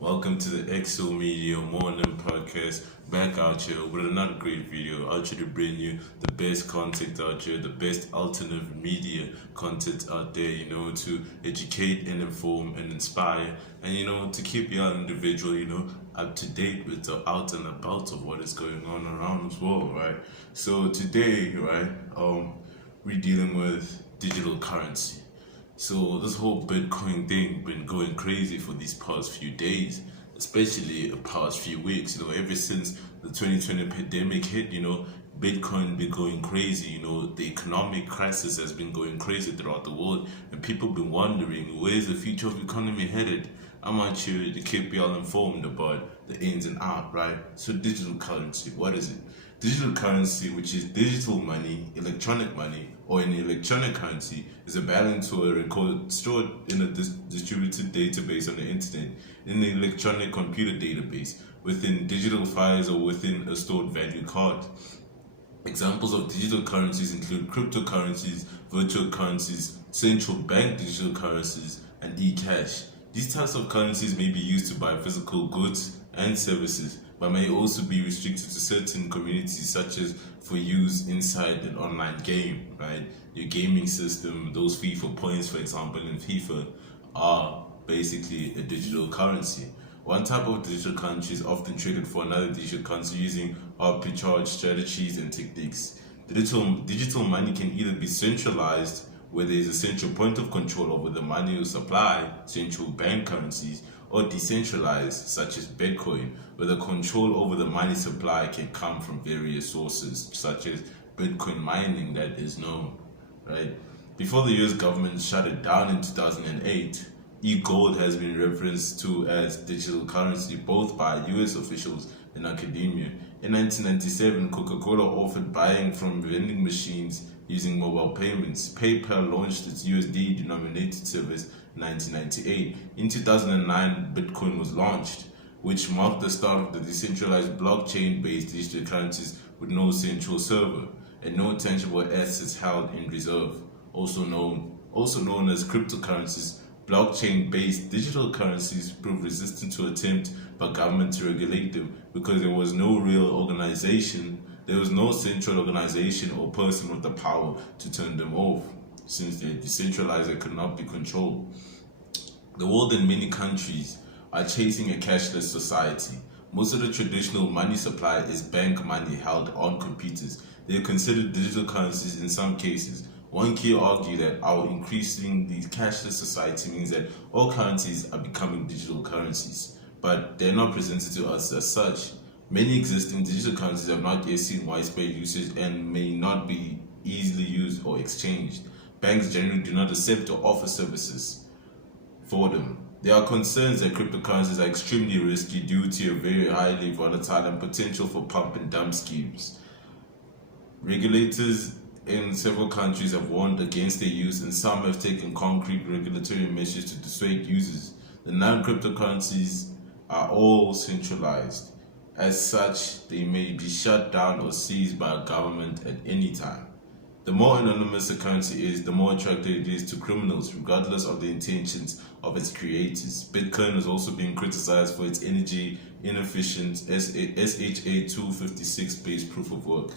Welcome to the EXO-MEDIA morning podcast. Back out here with another great video. Out here to bring you the best content out here, the best alternative media content out there, to educate and inform and inspire, and to keep your individual, up to date with the out and about of what is going on around as well, right? So today, right, we're dealing with digital currency. So this whole Bitcoin thing been going crazy for these past few days, especially the past few weeks. Ever since the 2020 pandemic hit, Bitcoin been going crazy. The economic crisis has been going crazy throughout the world, and people been wondering where's the future of the economy headed. I'm out here to keep y'all informed about the ins and out, right? So digital currency, what is it? Digital currency, which is digital money, electronic money, or an electronic currency, is a balance or a record stored in a distributed database on the internet, in an electronic computer database, within digital files or within a stored value card. Examples of digital currencies include cryptocurrencies, virtual currencies, central bank digital currencies, and e-cash. These types of currencies may be used to buy physical goods and services, but may also be restricted to certain communities, such as for use inside an online game, right? Your gaming system, those FIFA points, for example, in FIFA, are basically a digital currency. One type of digital currency is often traded for another digital currency using arbitrage strategies and techniques. Digital money can either be centralized, where there is a central point of control over the money or supply, central bank currencies, or decentralized, such as Bitcoin, where the control over the money supply can come from various sources, such as Bitcoin mining that is known, right? Before the US government shut it down in 2008, e-gold has been referenced to as digital currency both by US officials and academia. In 1997, Coca-Cola offered buying from vending machines using mobile payments. PayPal launched its USD-denominated service in 1998. In 2009, Bitcoin was launched, which marked the start of the decentralized blockchain-based digital currencies with no central server and no tangible assets held in reserve. Also known as cryptocurrencies, blockchain-based digital currencies proved resistant to attempts by government to regulate them because there was no real organization. There was no central organization or person with the power to turn them off, since they're decentralized and could not be controlled. The world and many countries are chasing a cashless society. Most of the traditional money supply is bank money held on computers. They are considered digital currencies in some cases. One can argue that our increasingly cashless society means that all currencies are becoming digital currencies, but they're not presented to us as such. Many existing digital currencies have not yet seen widespread usage and may not be easily used or exchanged. Banks generally do not accept or offer services for them. There are concerns that cryptocurrencies are extremely risky due to a very highly volatile and potential for pump and dump schemes. Regulators in several countries have warned against their use, and some have taken concrete regulatory measures to dissuade users. The non-cryptocurrencies are all centralized. As such, they may be shut down or seized by a government at any time. The more anonymous a currency is, the more attractive it is to criminals, regardless of the intentions of its creators. Bitcoin is also being criticized for its energy inefficient SHA-256-based proof of work.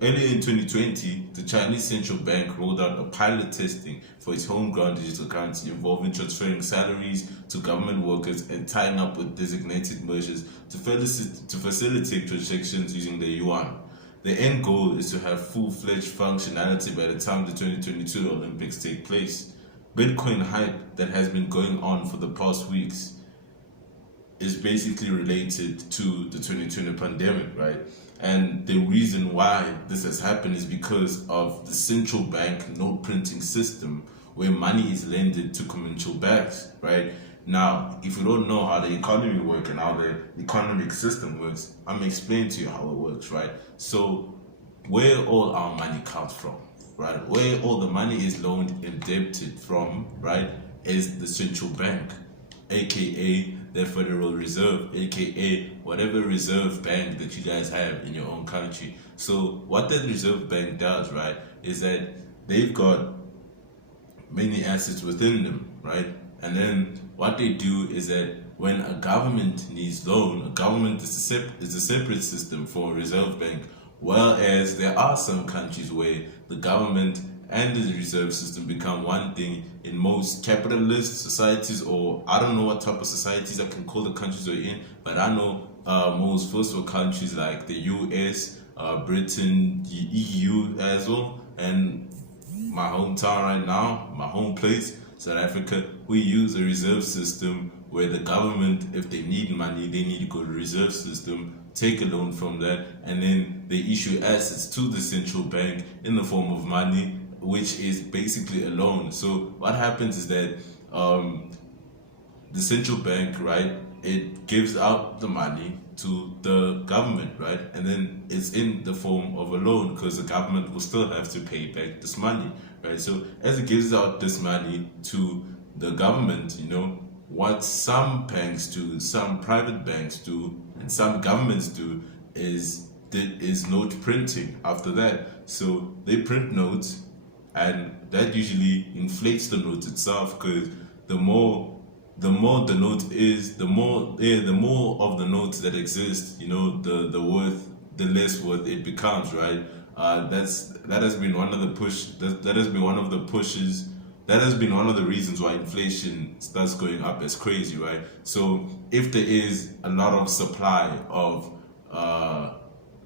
Earlier in 2020, the Chinese central bank rolled out a pilot testing for its homegrown digital currency involving transferring salaries to government workers and tying up with designated merchants to facilitate transactions using the yuan. The end goal is to have full-fledged functionality by the time the 2022 Olympics take place. Bitcoin hype that has been going on for the past weeks is basically related to the 2020 pandemic, right? And the reason why this has happened is because of the central bank note printing system, where money is lended to commercial banks, right? Now, if you don't know how the economy works and how the economic system works, I'm going to explain to you how it works, right? So, where all our money comes from, right? Where all the money is loaned and debited from, right, is the central bank, aka the Federal Reserve, aka whatever reserve bank that you guys have in your own country. So what that reserve bank does, right, is that they've got many assets within them, right? And then what they do is that when a government needs loan, a government is a separate system for a reserve bank. Whereas there are some countries where the government and the reserve system become one thing. In most capitalist societies, or I don't know what type of societies I can call the countries we're in, but I know most first world countries like the US, Britain, the EU as well, and my hometown right now, my home place, South Africa, we use a reserve system where the government, if they need money, they need to go to the reserve system, take a loan from that, and then they issue assets to the central bank in the form of money, which is basically a loan. So what happens is that the central bank, right, it gives out the money to the government, right, and then it's in the form of a loan because the government will still have to pay back this money, right? So as it gives out this money to the government, what some banks do, some private banks do, and some governments do is note printing after that. So they print notes, and that usually inflates the note itself, because the more the note is, the more of the notes that exist, the less worth it becomes, right? That has been one of the pushes. That has been one of the reasons why inflation starts going up as crazy, right? So if there is a lot of supply of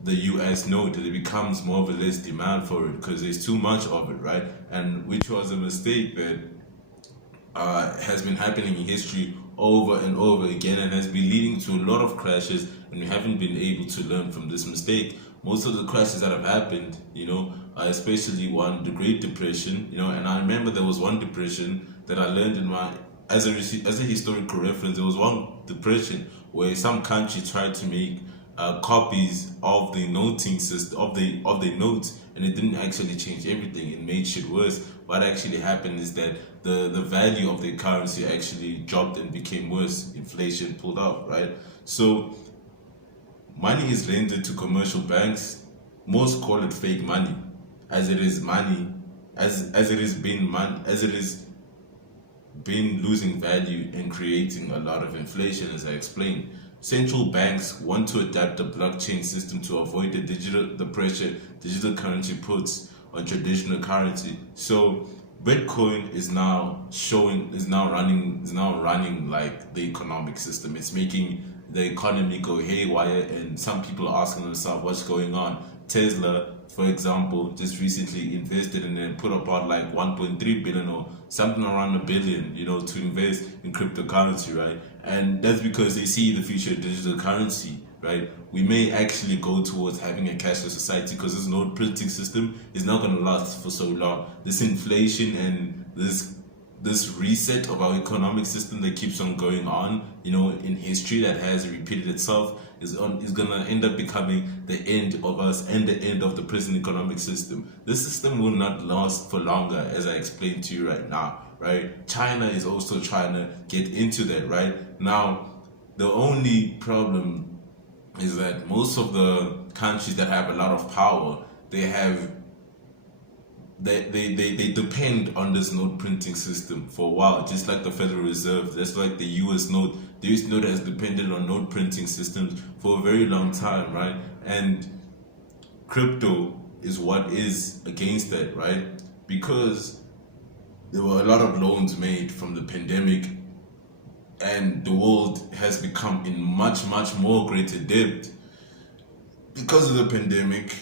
the US note, it becomes more of a less demand for it because there's too much of it, right? And which was a mistake that has been happening in history over and over again, and has been leading to a lot of crashes, and we haven't been able to learn from this mistake. Most of the crashes that have happened, especially the Great Depression, and I remember there was one depression that I learned as a historical reference. There was one depression where some country tried to make copies of the noting system of the notes, and it didn't actually change everything. It made shit worse. What actually happened is that the value of the currency actually dropped and became worse. Inflation pulled out, right? So money is lended to commercial banks. Most call it fake money, as it is money, as it is been losing value and creating a lot of inflation, as I explained. Central banks want to adapt the blockchain system to avoid the pressure digital currency puts on traditional currency. So Bitcoin is now running like the economic system. It's making the economy go haywire, and some people are asking themselves what's going on. Tesla, for example, just recently invested and then put about like 1.3 billion or something around $1 billion, to invest in cryptocurrency, right? And that's because they see the future of digital currency, right? We may actually go towards having a cashless society because this note printing system is not going to last for so long. This inflation and this reset of our economic system that keeps on going on, in history, that has repeated itself, is going to end up becoming the end of us and the end of the present economic system. This system will not last for longer, as I explained to you right now, right? China is also trying to get into that, right? Now, the only problem is that most of the countries that have a lot of power, they depend on this note printing system for a while, just like the Federal Reserve. That's like the US note. The US note has depended on note printing systems for a very long time, right? And crypto is what is against that, right? Because there were a lot of loans made from the pandemic, and the world has become in much, much more greater debt. Because of the pandemic,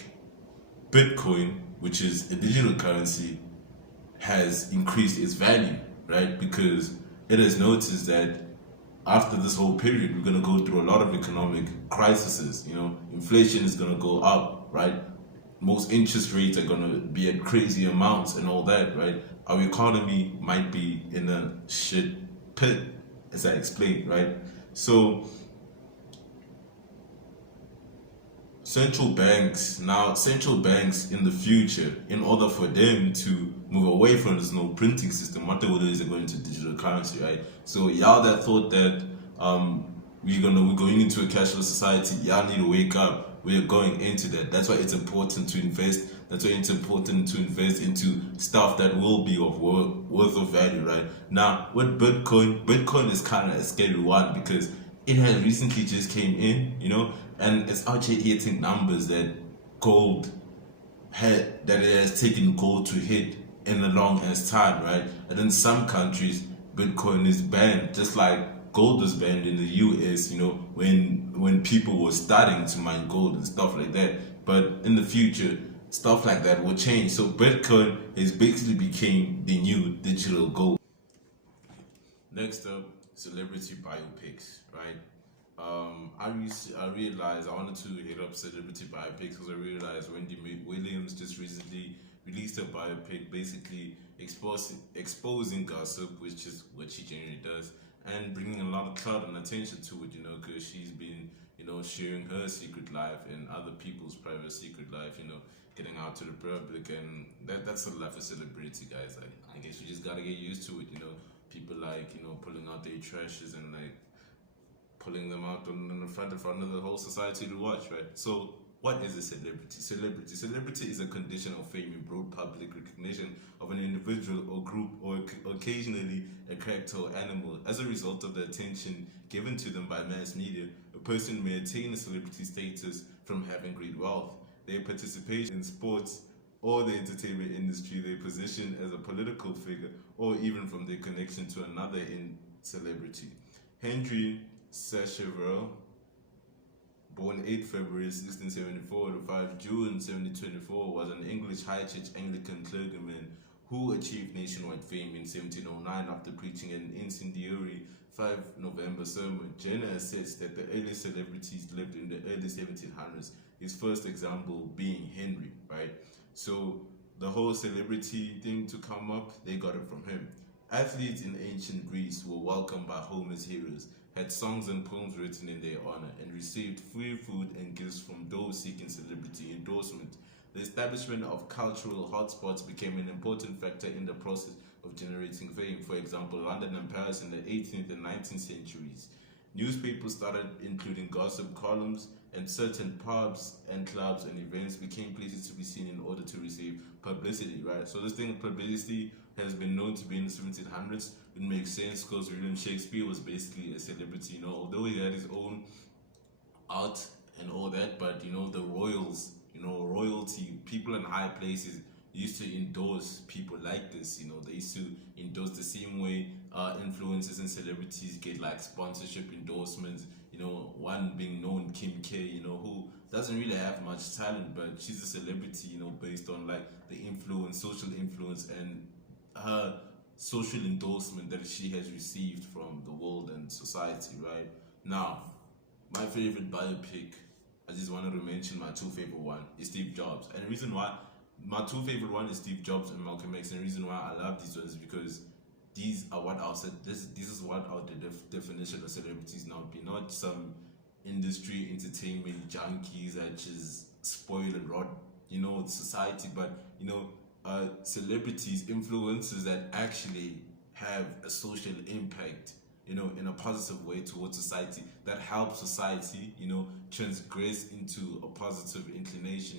Bitcoin, which is a digital currency, has increased its value, right? Because it has noticed that after this whole period, we're going to go through a lot of economic crises. Inflation is going to go up, right? Most interest rates are going to be at crazy amounts and all that, right? Our economy might be in a shit pit, as I explained, right? So central banks in the future, in order for them to move away from this no printing system, what they will do is they're going to digital currency, right? So y'all that thought that we're going into a cashless society, y'all need to wake up. We're going into that. That's why it's important to invest That's why it's important to invest into stuff that will be of worth of value, right? Now, with Bitcoin is kind of a scary one because it has recently just came in, and it's actually hitting numbers that gold that it has taken gold to hit in a long as time, right? And in some countries, Bitcoin is banned, just like gold was banned in the US, when people were starting to mine gold and stuff like that. But in the future, stuff like that will change. So Bitcoin is basically became the new digital gold. Next up, celebrity biopics, right? I realized I wanted to hit up celebrity biopics because I realized Wendy Williams just recently released a biopic, basically exposing gossip, which is what she generally does, and bringing a lot of clout and attention to it, because she's been, sharing her secret life and other people's private secret life, getting out to the public, and that's the life of celebrity, guys. I guess you just gotta get used to it, people like, pulling out their trashes and like pulling them out in the front of the whole society to watch, right? So, what is a celebrity? Celebrity is a condition of fame in broad public recognition of an individual or group, or occasionally a character or animal. As a result of the attention given to them by mass media, a person may attain a celebrity status from having great wealth, their participation in sports or the entertainment industry, their position as a political figure, or even from their connection to another in celebrity. Henry Sacheverell, born 8 February 1674 to 5 June 1724, was an English High Church Anglican clergyman who achieved nationwide fame in 1709 after preaching an incendiary 5 November sermon. Jenner asserts that the earliest celebrities lived in the early 1700s, his first example being Henry, right? So the whole celebrity thing to come up, they got it from him. Athletes in ancient Greece were welcomed by Homer's heroes, had songs and poems written in their honor, and received free food and gifts from those seeking celebrity endorsement. The establishment of cultural hotspots became an important factor in the process of generating fame. For example, London and Paris in the 18th and 19th centuries. Newspapers started including gossip columns, and certain pubs and clubs and events became places to be seen in order to receive publicity, right? So this thing of publicity has been known to be in the 1700s. It makes sense because William Shakespeare was basically a celebrity, although he had his own art and all that, but the royals, royalty, people in high places used to endorse people like this, they used to endorse the same way influencers and celebrities get like sponsorship endorsements, one being known, Kim K, who doesn't really have much talent, but she's a celebrity, based on like the influence, social influence, and her social endorsement that she has received from the world and society, right? Now, my favorite biopic, I just wanted to mention my two favorite one is Steve Jobs. And the reason why my two favorite one is Steve Jobs and Malcolm X, and the reason why I love these ones is because these are what I'll say, this is what our definition of celebrities now be, not some industry entertainment junkies that just spoil and rot, society, but celebrities, influencers that actually have a social impact, in a positive way towards society, that helps society, transgress into a positive inclination.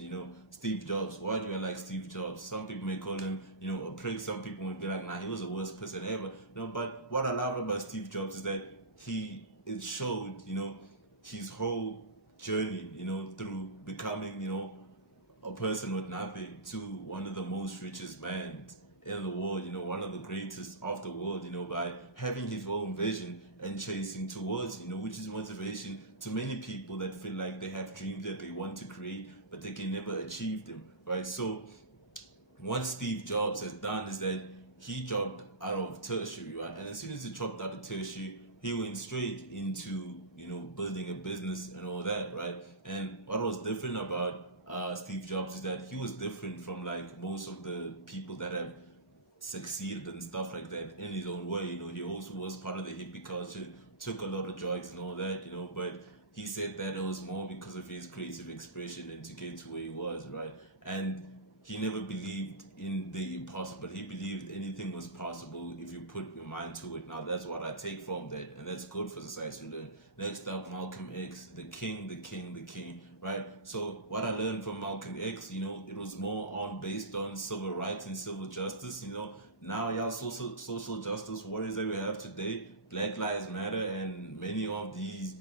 Steve Jobs, why do I like Steve Jobs? Some people may call him, a prick. Some people may be like, nah, he was the worst person ever. But what I love about Steve Jobs is that it showed, his whole journey, through becoming, a person with nothing to one of the most richest men in the world, one of the greatest of the world, by having his own vision and chasing towards, which is motivation to many people that feel like they have dreams that they want to create, but they can never achieve them, right? So what Steve Jobs has done is that he dropped out of tertiary, right? And as soon as he dropped out of tertiary, he went straight into, building a business and all that, right? And what was different about Steve Jobs is that he was different from like most of the people that have succeeded and stuff like that in his own way. He also was part of the hippie culture, took a lot of drugs and all that, but he said that it was more because of his creative expression and to get to where he was, right? And he never believed in the impossible. He believed anything was possible if you put your mind to it. Now that's what I take from that, and that's good for society to learn. Next up, Malcolm X, the king, the king, the king, right? So what I learned from Malcolm X, it was more on based on civil rights and civil justice. Now y'all social justice warriors that we have today, Black Lives Matter, and many of these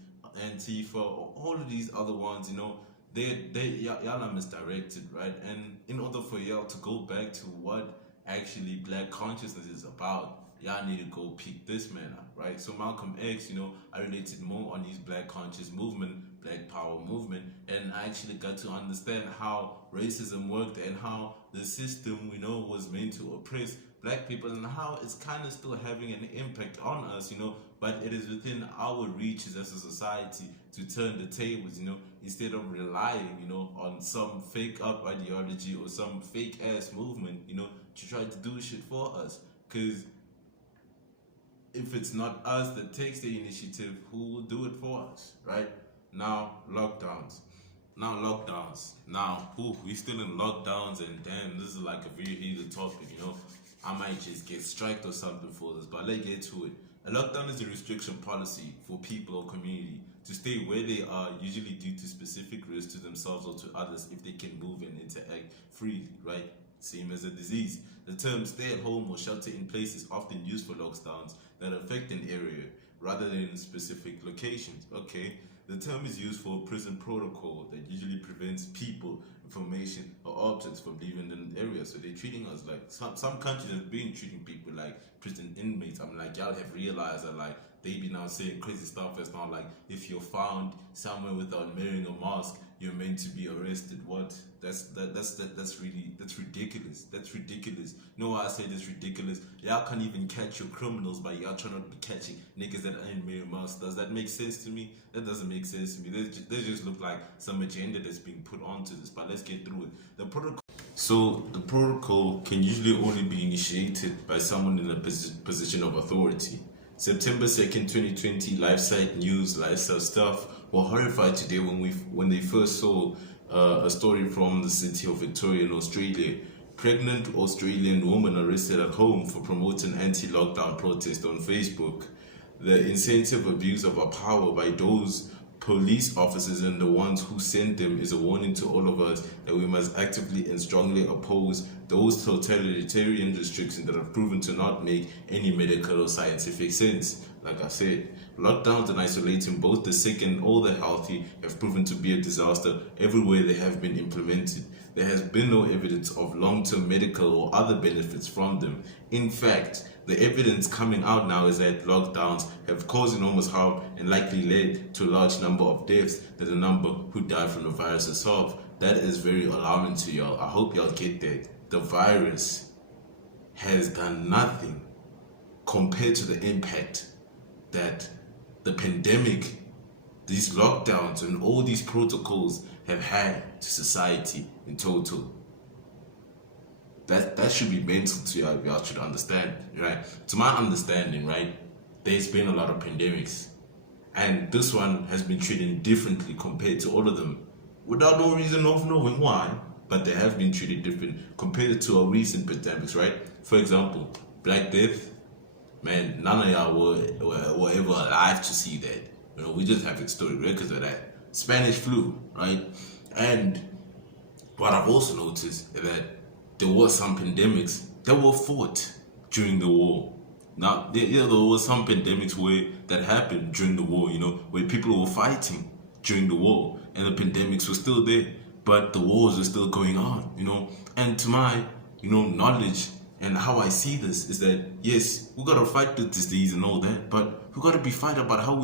Antifa, all of these other ones, y'all are misdirected, right? And in order for y'all to go back to what actually black consciousness is about, y'all need to go pick this man up, right? So Malcolm X, I related more on his black conscious movement, black power movement, and I actually got to understand how racism worked and how the system, was meant to oppress black people, and how it's kind of still having an impact on us, but it is within our reaches as a society to turn the tables, instead of relying, on some fake up ideology or some fake ass movement, to try to do shit for us. Because if it's not us that takes the initiative, who will do it for us, right? Now, lockdowns. Now, we still in lockdowns, and damn, this is like a very heated topic, I might just get striked or something for this, but let's get to it. A lockdown is a restriction policy for people or community to stay where they are, usually due to specific risk to themselves or to others if they can move and interact freely, right? Same as a disease. The term stay at home or shelter in place is often used for lockdowns that affect an area rather than specific locations. Okay, the term is used for a prison protocol that usually prevents people, information, or objects from leaving an area. So they're treating us like some countries have been treating people like prison inmates. I'm like, y'all have realized that like they be now saying crazy stuff. It's not like if you're found somewhere without wearing a mask, you're meant to be arrested. What? That's ridiculous. That's ridiculous. You know why I say that's ridiculous? Y'all can't even catch your criminals, but y'all trying to be catching niggas that ain't wearing masks. Does that make sense to me? That doesn't make sense to me. They just look like some agenda that's being put onto this. But let's get through it. The protocol can usually only be initiated by someone in a position of authority. September 2nd, 2020, LifeSite News, Lifestyle Stuff were horrified today when they first saw a story from the city of Victoria in Australia. Pregnant Australian woman arrested at home for promoting anti-lockdown protest on Facebook. The incentive abuse of our power by those police officers and the ones who sent them is a warning to all of us that we must actively and strongly oppose those totalitarian restrictions that have proven to not make any medical or scientific sense. Like I said, lockdowns and isolating both the sick and all the healthy have proven to be a disaster everywhere they have been implemented. There has been no evidence of long-term medical or other benefits from them. In fact, the evidence coming out now is that lockdowns have caused enormous harm and likely led to a large number of deaths than the number who died from the virus itself. That is very alarming to y'all. I hope y'all get that. The virus has done nothing compared to the impact that the pandemic, these lockdowns and all these protocols have had to society in total. That should be mental to y'all. Y'all should understand, right? To my understanding, right, there's been a lot of pandemics, and this one has been treated differently compared to all of them, without no reason of knowing why. But they have been treated different compared to our recent pandemics, right? For example, Black Death. Man, none of y'all were ever alive to see that. We just have historic records of that. Spanish flu, right? And what I've also noticed is that there were some pandemics that were fought during the war. Now, there were some pandemics that happened during the war, where people were fighting during the war, and the pandemics were still there, but the wars are still going on, And to my, knowledge, and how I see this is that, yes, we gotta fight the disease and all that, but we gotta be fight about how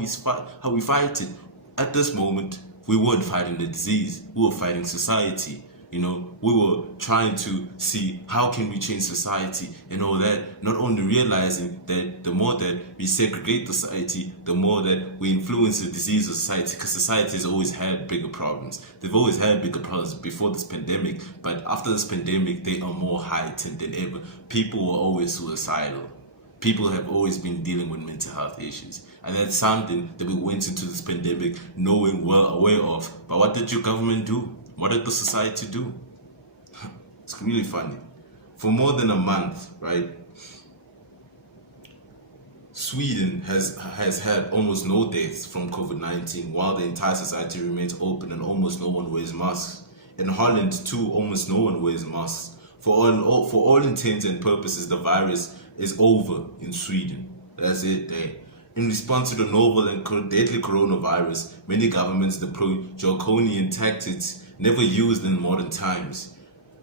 we fight it. At this moment, we weren't fighting the disease, we were fighting society. We were trying to see how can we change society and all that, not only realizing that the more that we segregate the society, the more that we influence the disease of society, because society has always had bigger problems. They've always had bigger problems before this pandemic, but after this pandemic, they are more heightened than ever. People were always suicidal. People have always been dealing with mental health issues. And that's something that we went into this pandemic knowing well aware of. But what did your government do? What did the society do? It's really funny. For more than a month, right? Sweden has had almost no deaths from COVID-19, while the entire society remains open and almost no one wears masks. In Holland, too, almost no one wears masks. For all intents and purposes, the virus is over in Sweden. That's it there. In response to the novel and deadly coronavirus, many governments deploy draconian tactics never used in modern times.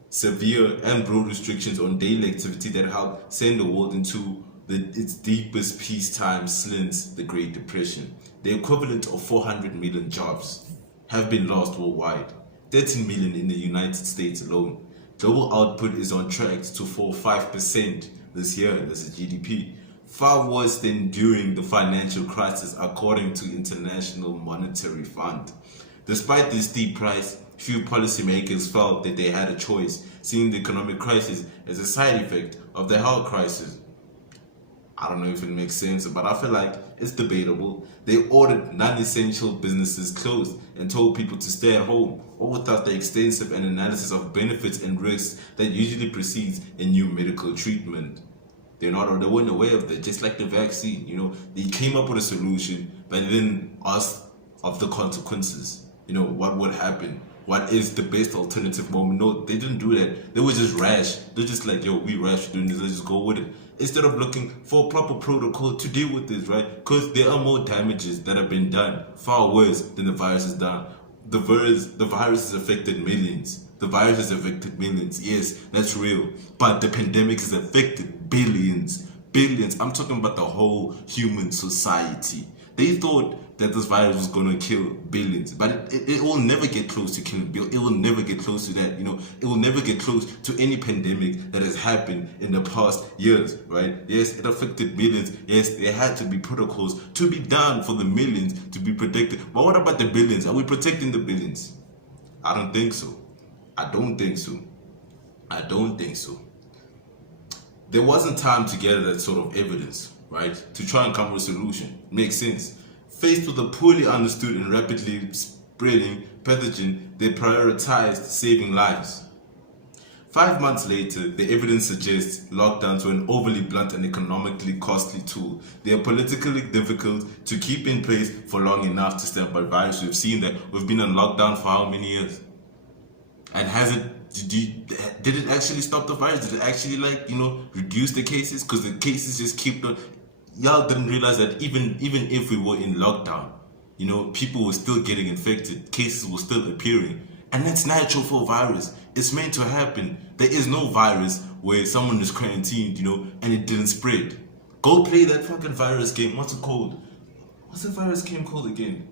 Severe and broad restrictions on daily activity that help send the world into its deepest peacetime since the Great Depression. The equivalent of 400 million jobs have been lost worldwide, 13 million in the United States alone. Global output is on track to fall 5% this year, that's a GDP, far worse than during the financial crisis, according to International Monetary Fund. Despite this steep rise, few policymakers felt that they had a choice, seeing the economic crisis as a side effect of the health crisis. I don't know if it makes sense, but I feel like it's debatable. They ordered non-essential businesses closed and told people to stay at home, all without the extensive analysis of benefits and risks that usually precedes a new medical treatment. They weren't aware of that, just like the vaccine. They came up with a solution, but they didn't ask of the consequences. What would happen? What is the best alternative moment? No, they didn't do that. They were just rash. They're just like, yo, we rash doing this, let's just go with it. Instead of looking for a proper protocol to deal with this, right? Because there are more damages that have been done, far worse than the virus has done. The virus has affected millions. The virus has affected millions. Yes, that's real. But the pandemic has affected billions. Billions. I'm talking about the whole human society. They thought that this virus was going to kill billions, but it will never get close to killing billions. It will never get close to that. It will never get close to any pandemic that has happened in the past years, right? Yes, it affected millions. Yes, there had to be protocols to be done for the millions to be protected. But what about the billions? Are we protecting the billions? I don't think so. I don't think so. There wasn't time to gather that sort of evidence, right? To try and come with a solution. Makes sense. Faced with a poorly understood and rapidly spreading pathogen, they prioritized saving lives. 5 months later, the evidence suggests lockdowns were an overly blunt and economically costly tool. They are politically difficult to keep in place for long enough to stamp out virus. We've seen that we've been on lockdown for how many years? And did it actually stop the virus? Did it actually reduce the cases? Because the cases just keep on. Y'all didn't realize that even if we were in lockdown, people were still getting infected, cases were still appearing, and that's natural for a virus. It's meant to happen. There is no virus where someone is quarantined, and it didn't spread. Go play that fucking virus game. What's it called? What's the virus game called again?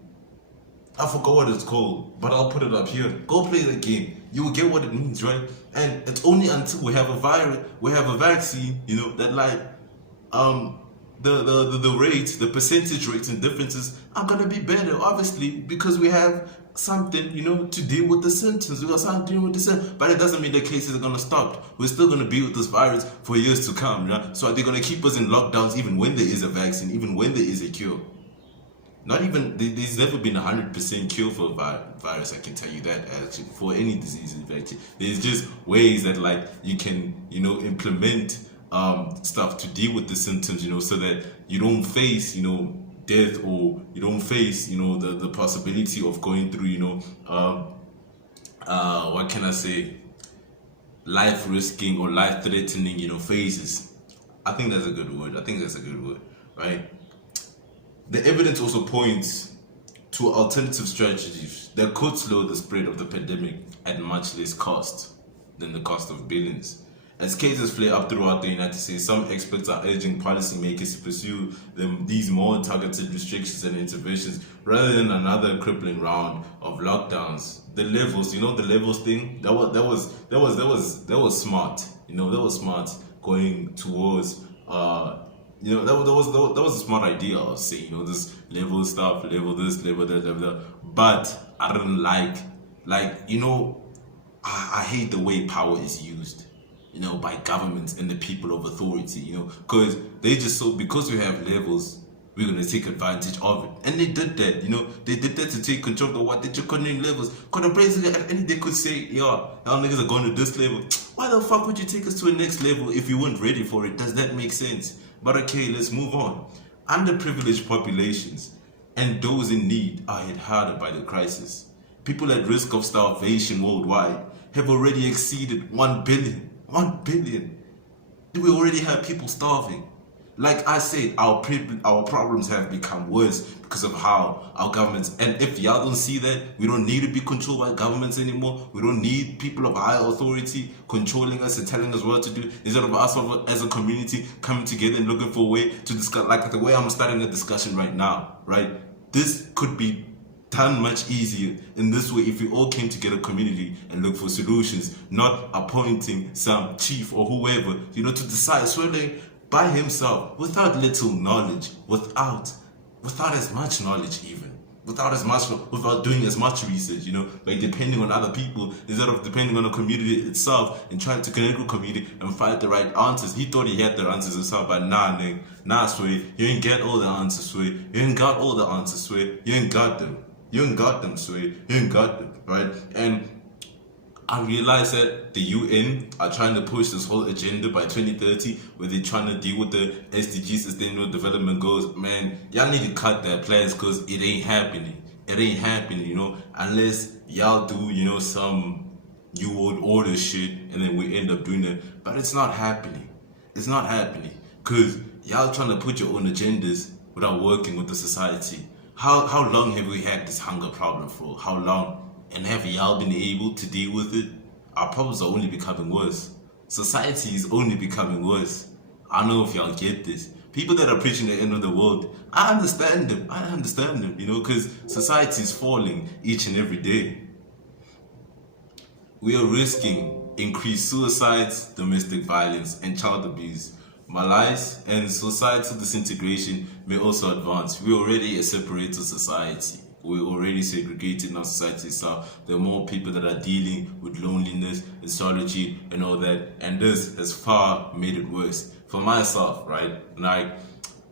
I forgot what it's called, but I'll put it up here. Go play that game. You will get what it means, right? And it's only until we have a virus, we have a vaccine, that the rates, the percentage rates and differences are gonna be better, obviously, because we have something, to deal with the symptoms. We got something to deal with the symptoms. But it doesn't mean the cases are gonna stop. We're still gonna be with this virus for years to come, So they're gonna keep us in lockdowns even when there is a vaccine, even when there is a cure. There's never been 100% cure for a virus, I can tell you that, actually, for any disease, in fact. There's just ways that, you can, implement stuff to deal with the symptoms, so that you don't face, death, or you don't face, the possibility of going through, what can I say, life-risking or life-threatening, phases. I think that's a good word. Right? The evidence also points to alternative strategies that could slow the spread of the pandemic at much less cost than the cost of billions. As cases flare up throughout the United States, some experts are urging policymakers to pursue these more targeted restrictions and interventions rather than another crippling round of lockdowns. The levels, the levels thing, that was smart. That was smart going towards that was a smart idea, I'll say, this level stuff, level this, level that, level that. But I don't like, I hate the way power is used, by governments and the people of authority, because because we have levels, we're going to take advantage of it. And they did that, they did that to take control of what they took on levels. Because the president at any day could say, y'all niggas are going to this level. Why the fuck would you take us to a next level if you weren't ready for it? Does that make sense? But okay, let's move on. Underprivileged populations and those in need are hit harder by the crisis. People at risk of starvation worldwide have already exceeded 1 billion. 1 billion. Do we already have people starving? Like I said, our problems have become worse because of how our governments, and if y'all don't see that, we don't need to be controlled by governments anymore. We don't need people of high authority controlling us and telling us what to do. Instead of us as a community coming together and looking for a way to discuss, like the way I'm starting a discussion right now, right? This could be done much easier in this way if we all came together, community, and look for solutions, not appointing some chief or whoever, to decide solely by himself, without little knowledge, without as much knowledge even, without doing as much research, like depending on other people instead of depending on the community itself and trying to connect with community and find the right answers. He thought he had the answers himself, but nah, Sway, you ain't get all the answers, Sway. You ain't got all the answers, Sway. You ain't got them. You ain't got them, Sway. You ain't got them, right? And I realize that the UN are trying to push this whole agenda by 2030 where they're trying to deal with the SDG Sustainable Development Goals. Man, y'all need to cut that plans because it ain't happening. It ain't happening, unless y'all do, some New World Order shit and then we end up doing it. But it's not happening. It's not happening because y'all trying to put your own agendas without working with the society. How long have we had this hunger problem for? How long? And have y'all been able to deal with it? Our problems are only becoming worse. Society is only becoming worse. I don't know if y'all get this. People that are preaching the end of the world, I understand them, because society is falling each and every day. We are risking increased suicides, domestic violence, and child abuse. Malaise and societal disintegration may also advance. We're already a separated society. We're already segregated in our society itself. There are more people that are dealing with loneliness and solitude and all that. And this has far made it worse. For myself, right? Like,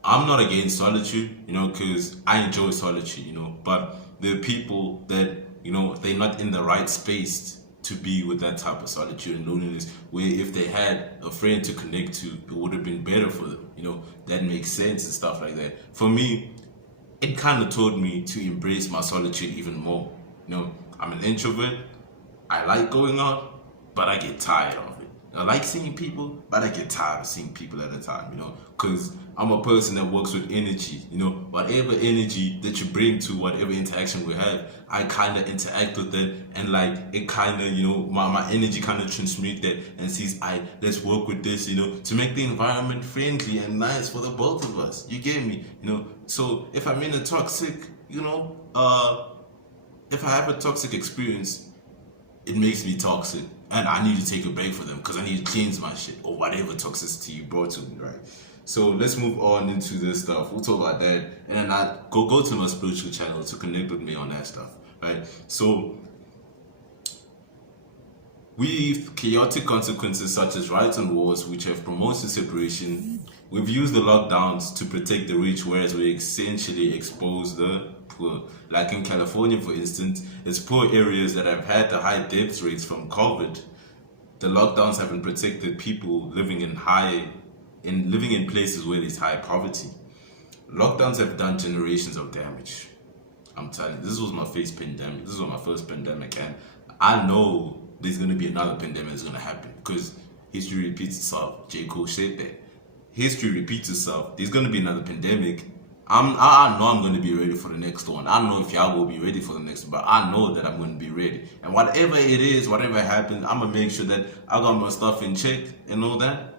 I'm not against solitude, because I enjoy solitude, but there are people that, they're not in the right space to be with that type of solitude and loneliness, where if they had a friend to connect to, it would have been better for them, that makes sense and stuff like that. For me, it kind of taught me to embrace my solitude even more. I'm an introvert. I like going out, but I get tired of it. I like seeing people, but I get tired of seeing people at a time, because I'm a person that works with energy, whatever energy that you bring to whatever interaction we have, I kind of interact with it, and like it kind of, my energy kind of transmute that and sees, let's work with this, to make the environment friendly and nice for the both of us. You get me, So if I'm in a toxic, if I have a toxic experience, it makes me toxic. And I need to take a break for them because I need to cleanse my shit or whatever toxicity you brought to me, right? So let's move on into this stuff. We'll talk about that. And then I go to my spiritual channel to connect with me on that stuff, right? So with chaotic consequences such as riots and wars which have promoted separation, we've used the lockdowns to protect the rich, whereas we essentially expose the poor. Like in California, for instance, it's poor areas that have had the high death rates from COVID. The lockdowns haven't protected people living in places where there's high poverty. Lockdowns have done generations of damage. I'm telling you, this was my first pandemic. This was my first pandemic, and I know there's going to be another pandemic that's going to happen because history repeats itself. J. Cole said that. History repeats itself. There's going to be another pandemic. I know I'm going to be ready for the next one. I don't know if y'all will be ready for the next one, but I know that I'm going to be ready. And whatever it is, whatever happens, I'm going to make sure that I got my stuff in check and all that.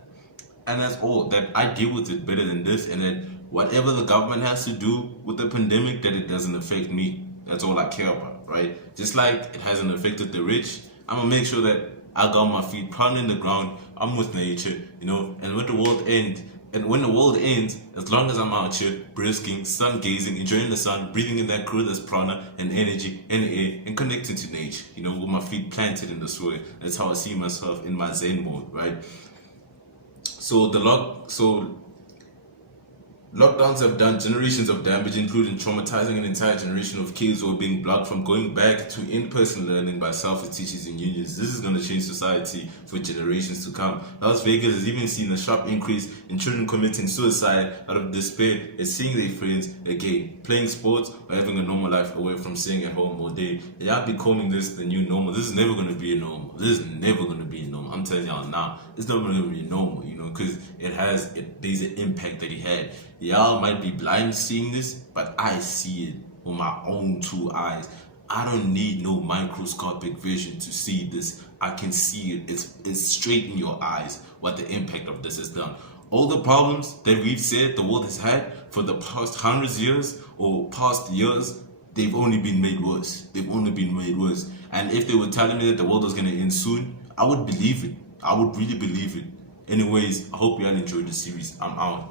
And that's all. That I deal with it better than this, and that whatever the government has to do with the pandemic, that it doesn't affect me. That's all I care about, right? Just like it hasn't affected the rich, I'm going to make sure that I got my feet planted in the ground. I'm with nature, and when the world ends, as long as I'm out here brisking, sun gazing, enjoying the sun, breathing in that cool prana and energy and air, and connecting to nature, with my feet planted in the soil. That's how I see myself in my Zen mode, right? So Lockdowns have done generations of damage, including traumatizing an entire generation of kids who are being blocked from going back to in-person learning by selfless teachers and unions. This is going to change society for generations to come. Las Vegas has even seen a sharp increase in children committing suicide out of despair at seeing their friends again, playing sports or having a normal life away from staying at home all day. Y'all be calling this the new normal. This is never going to be a normal. This is never going to be a normal. I'm telling y'all now, it's never going to be normal, because there's an impact that it had. Y'all might be blind seeing this, but I see it with my own two eyes. I don't need no microscopic vision to see this. I can see it. It's straight in your eyes what the impact of this has done. All the problems that we've said the world has had for the past hundreds of years or past years, they've only been made worse. They've only been made worse. And if they were telling me that the world was going to end soon, I would believe it. I would really believe it. Anyways, I hope you all enjoyed the series. I'm out.